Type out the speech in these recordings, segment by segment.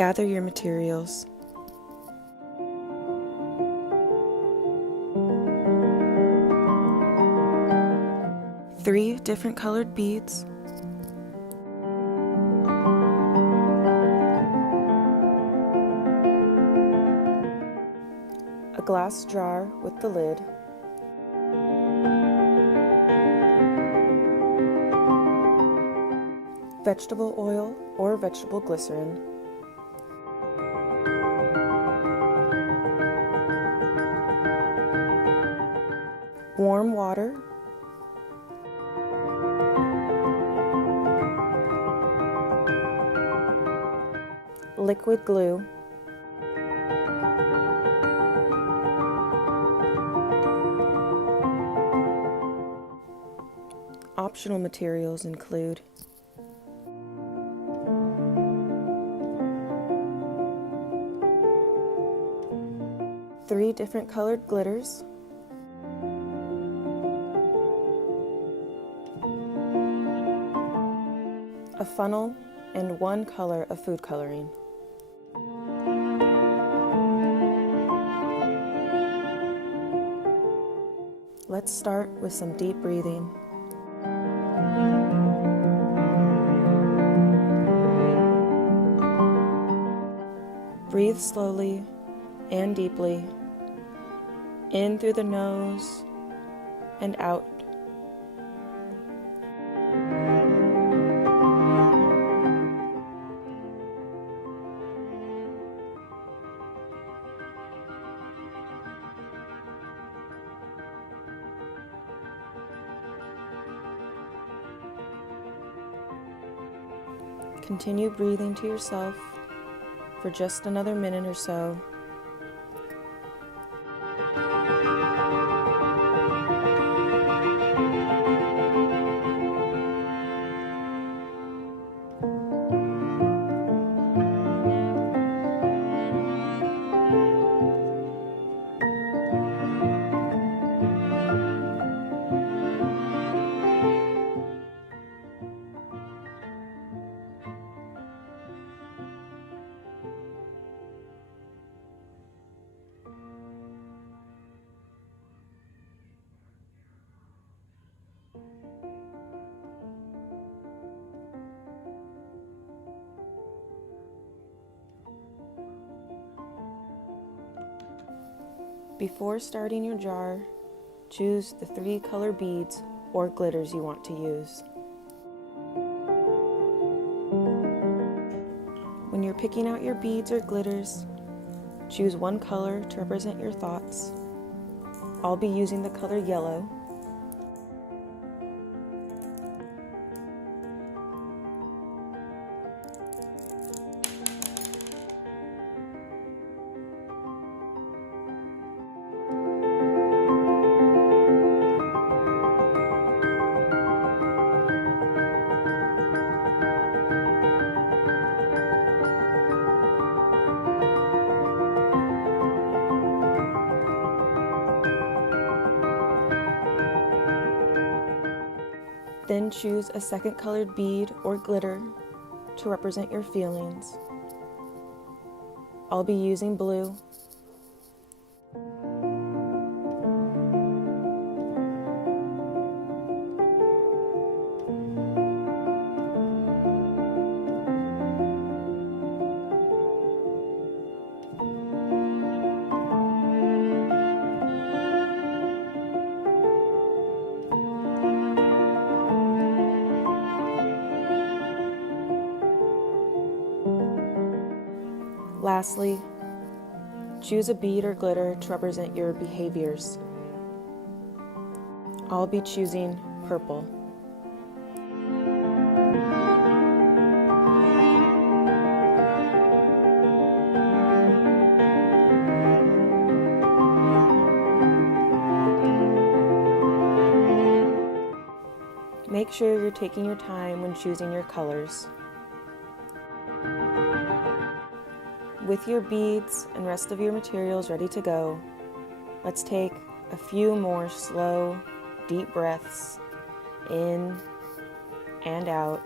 Gather your materials. Three different colored beads, a glass jar with the lid, vegetable oil or vegetable glycerin, warm water, liquid glue, optional materials include three different colored glitters, a funnel, and one color of food coloring. Let's start with some deep breathing. Breathe slowly and deeply, in through the nose and out. Continue breathing to yourself for just another minute or so. Before starting your jar, choose the three color beads or glitters you want to use. When you're picking out your beads or glitters, choose one color to represent your thoughts. I'll be using the color yellow. Then choose a second colored bead or glitter to represent your feelings. I'll be using blue. Lastly, choose a bead or glitter to represent your behaviors. I'll be choosing purple. Make sure you're taking your time when choosing your colors. With your beads and rest of your materials ready to go, let's take a few more slow, deep breaths in and out.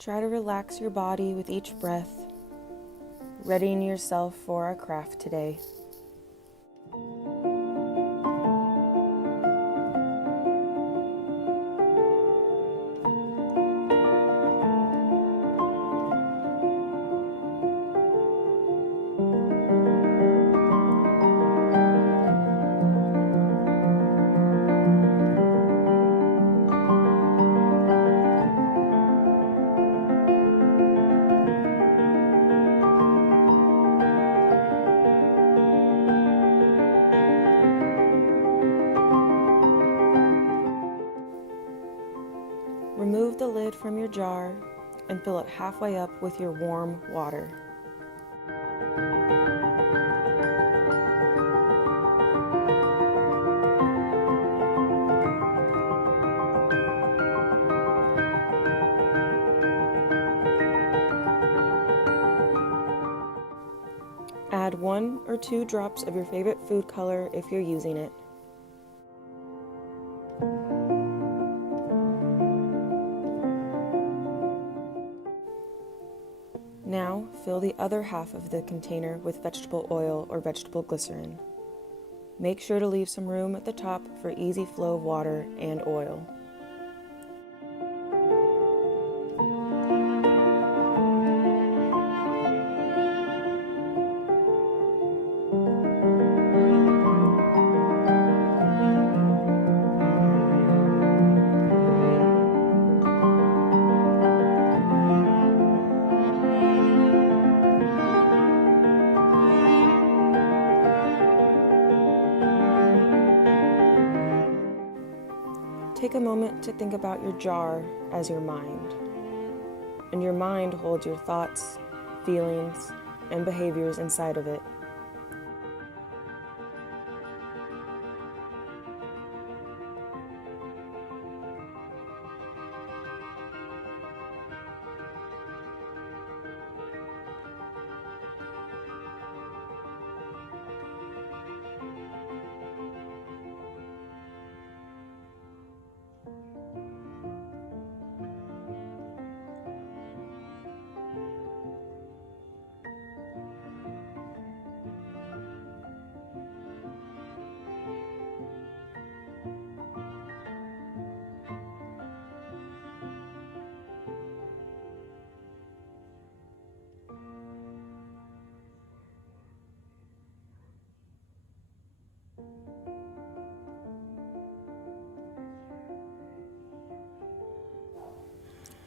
Try to relax your body with each breath, readying yourself for our craft today. Remove the lid from your jar and fill it halfway up with your warm water. Add 1 or 2 drops of your favorite food color if you're using it. Now, fill the other half of the container with vegetable oil or vegetable glycerin. Make sure to leave some room at the top for easy flow of water and oil. Take a moment to think about your jar as your mind. And your mind holds your thoughts, feelings, and behaviors inside of it.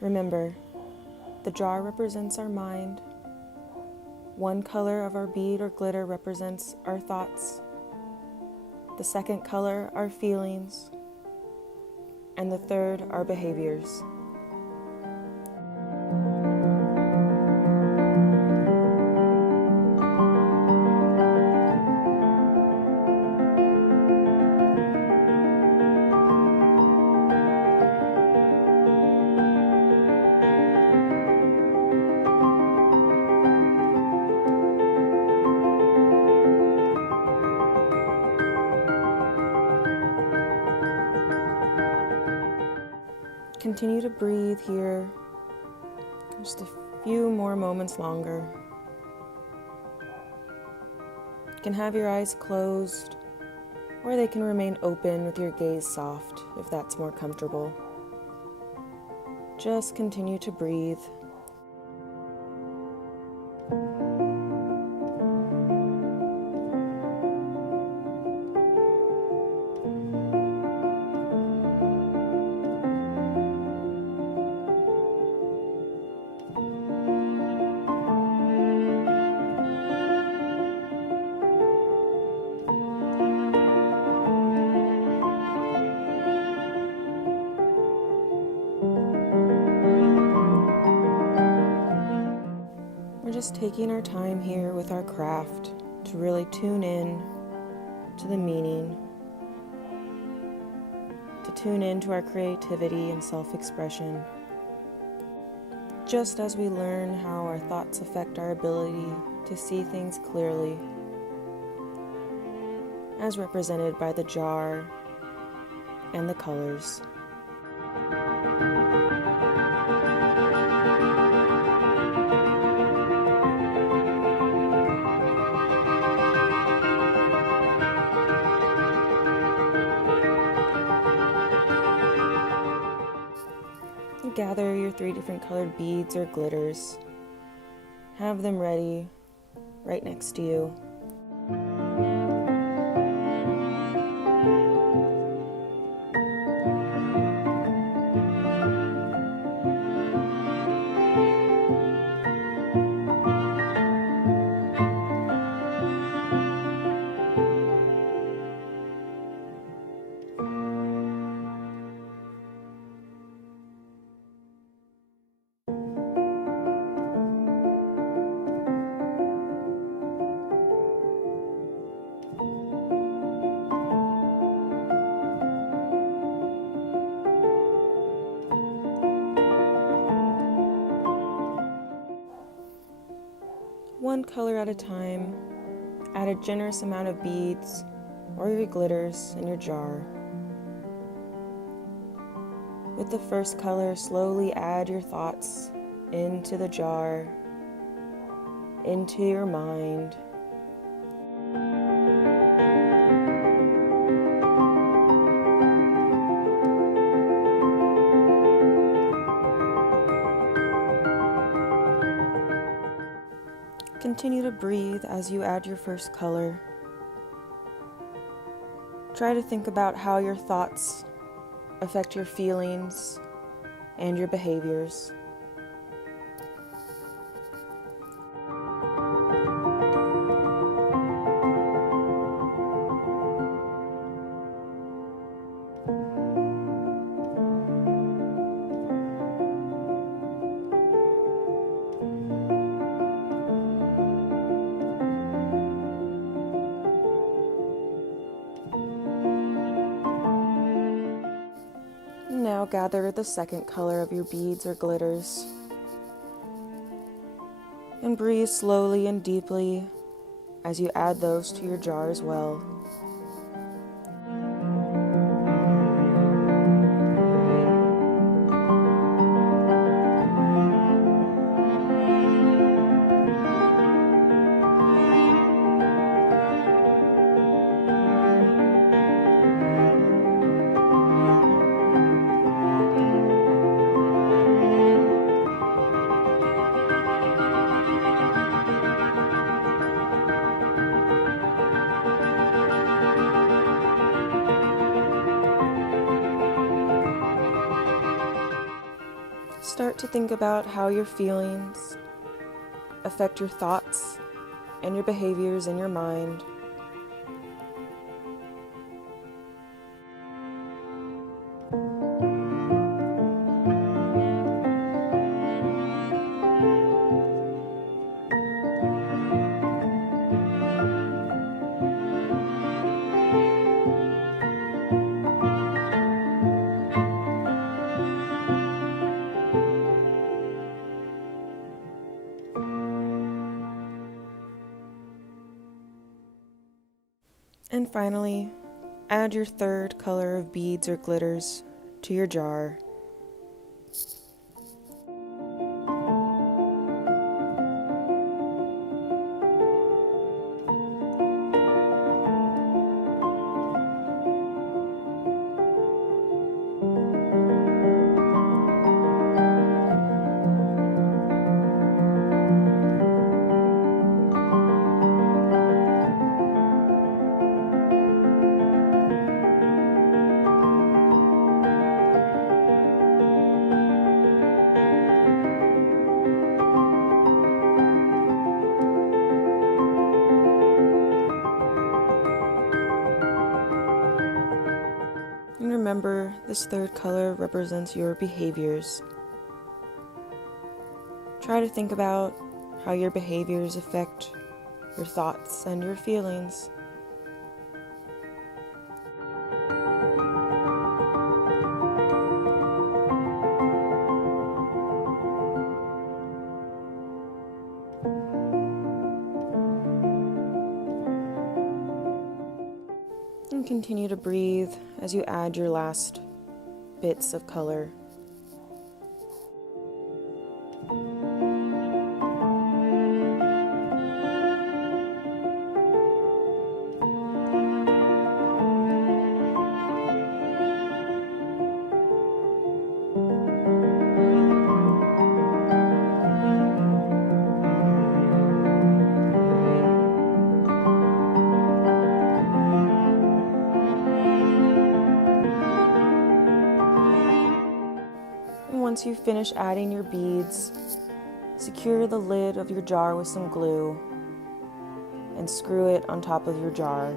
Remember, the jar represents our mind, one color of our bead or glitter represents our thoughts, the second color our feelings, and the third our behaviors. Continue to breathe here, just a few more moments longer. You can have your eyes closed, or they can remain open with your gaze soft if that's more comfortable. Just continue to breathe. Just taking our time here with our craft to really tune in to the meaning, to tune in to our creativity and self-expression. Just as we learn how our thoughts affect our ability to see things clearly, as represented by the jar and the colors. gather your 3 different colored beads or glitters. Have them ready right next to you. One color at a time, add a generous amount of beads or your glitters in your jar. With the first color, slowly add your thoughts into the jar, into your mind. Continue to breathe as you add your first color. Try to think about how your thoughts affect your feelings and your behaviors. Now gather the second color of your beads or glitters and breathe slowly and deeply as you add those to your jar as well. Start to think about how your feelings affect your thoughts and your behaviors in your mind. And finally, add your third color of beads or glitters to your jar. And remember, this third color represents your behaviors. Try to think about how your behaviors affect your thoughts and your feelings. And continue to breathe as you add your last bits of color. once you finish adding your beads, secure the lid of your jar with some glue and screw it on top of your jar.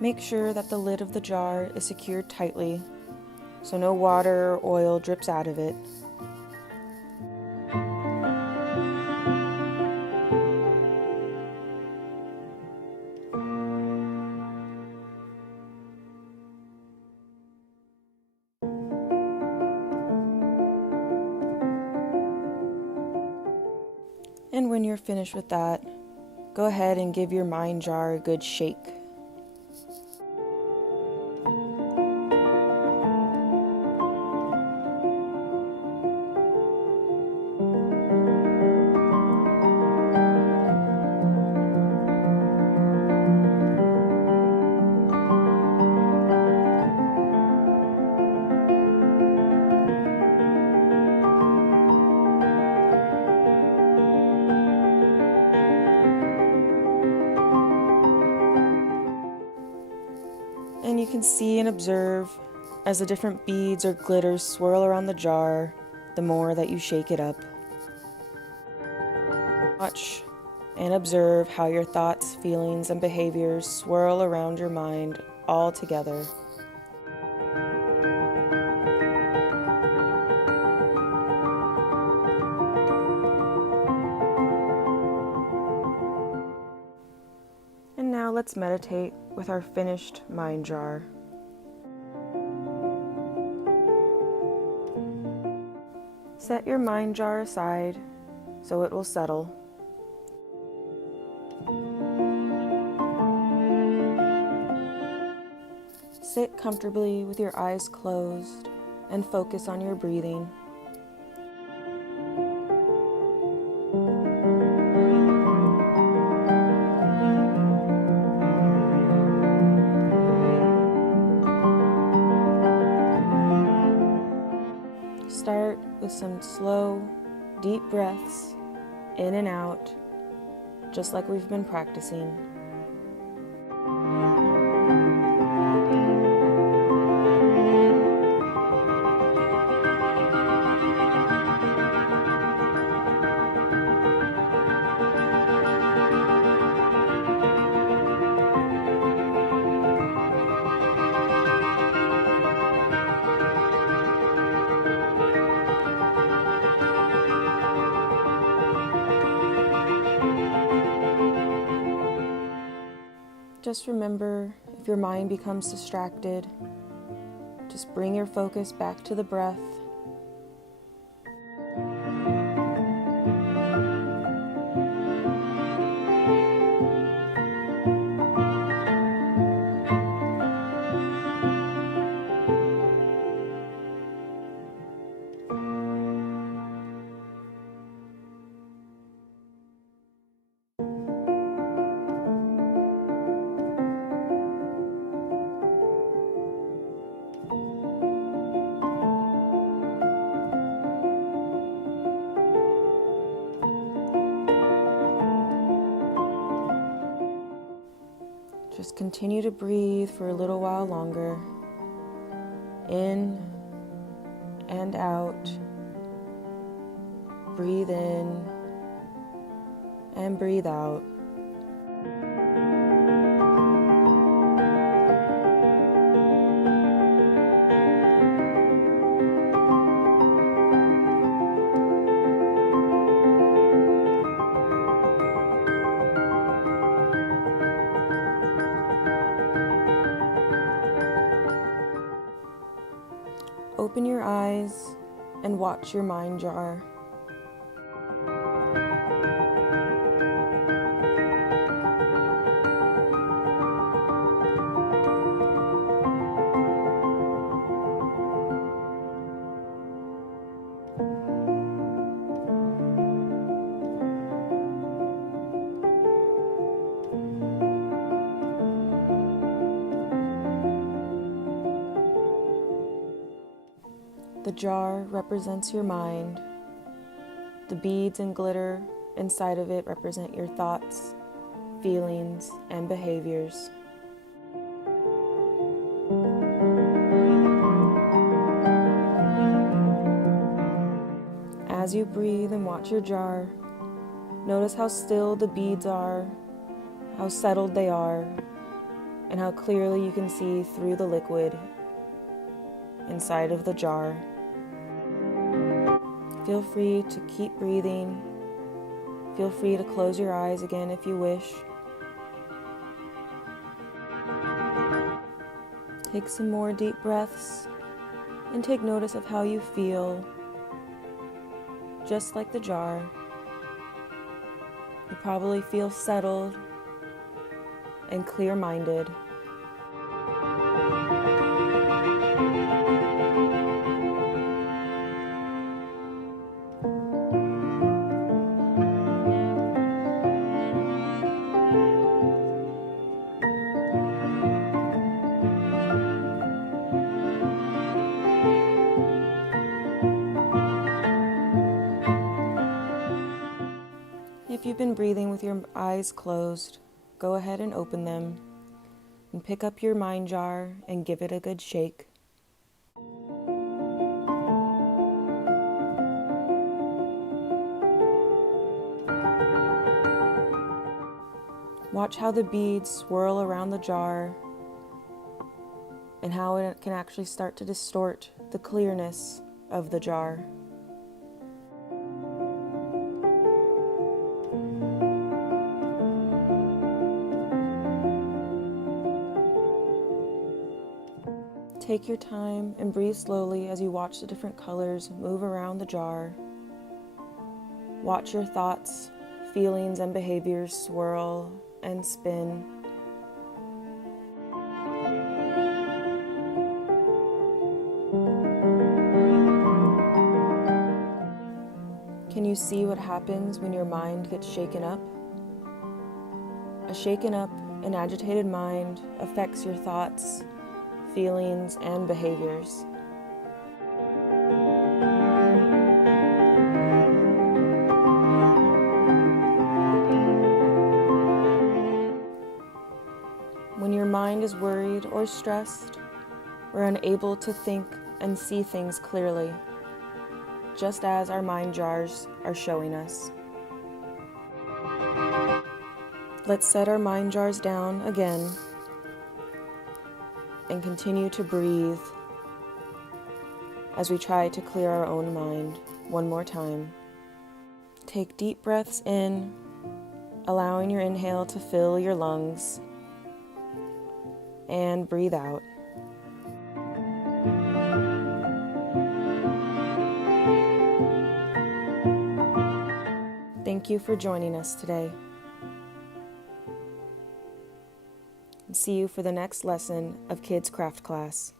Make sure that the lid of the jar is secured tightly so no water or oil drips out of it. And when you're finished with that, go ahead and give your mind jar a good shake. And you can see and observe as the different beads or glitters swirl around the jar, the more that you shake it up. Watch and observe how your thoughts, feelings, and behaviors swirl around your mind all together. And now let's meditate with our finished mind jar. Set your mind jar aside so it will settle. Sit comfortably with your eyes closed and focus on your breathing. Start with some slow, deep breaths in and out, just like we've been practicing. Just remember, if your mind becomes distracted, just bring your focus back to the breath. Just continue to breathe for a little while longer, in and out. Breathe in and breathe out. Open your eyes and watch your mind jar. jar represents your mind. The beads and glitter inside of it represent your thoughts, feelings, and behaviors. As you breathe and watch your jar, notice how still the beads are, how settled they are, and how clearly you can see through the liquid inside of the jar. Feel free to keep breathing. Feel free to close your eyes again if you wish. Take some more deep breaths and take notice of how you feel, just like the jar. You probably feel settled and clear-minded. If you've been breathing with your eyes closed, go ahead and open them and pick up your mind jar and give it a good shake. Watch how the beads swirl around the jar and how it can actually start to distort the clearness of the jar. Take your time and breathe slowly as you watch the different colors move around the jar. Watch your thoughts, feelings, and behaviors swirl and spin. Can you see what happens when your mind gets shaken up? A shaken up and agitated mind affects your thoughts, feelings, and behaviors. When your mind is worried or stressed, we're unable to think and see things clearly, just as our mind jars are showing us. Let's set our mind jars down again and continue to breathe as we try to clear our own mind one more time. Take deep breaths in, allowing your inhale to fill your lungs, and breathe out. Thank you for joining us today. See you for the next lesson of Kids Craft Class.